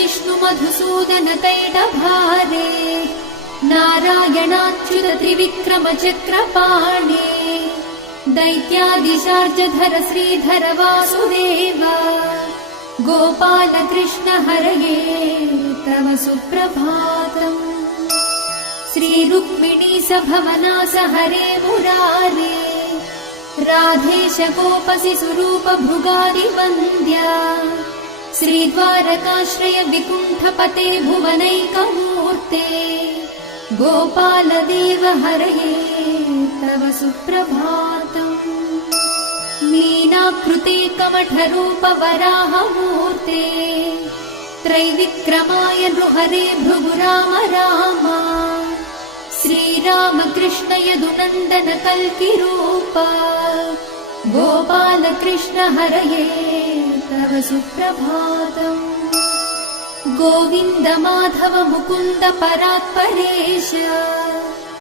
विष्णु मधुसूदन कैटभारे नारायणाच्युत त्रिविक्रम चक्रपाणे दैत्यादिशार्जधर श्रीधर वासुदेव गोपाल कृष्ण हरये तव सुप्रभातम्। श्री रुक्मिणी सभवनास हरे मुरारे राधेश गोपसि स्वरूप भृगादि वन्द्या श्रीद्वारकाश्रय विकुण्ठपते भुवनैकमूर्ते गोपाल देव हरये तव सुप्रभातम्। मीनाकृते कमठरूप वराहमूर्ते त्रैविक्रमाय नृहरे भृगु राम राम श्रीराम कृष्ण यदुनन्दन कल्किरूप गोपाल कृष्ण हरये तव सुप्रभातम्। गोविन्द माधव मुकुन्द परात्परेश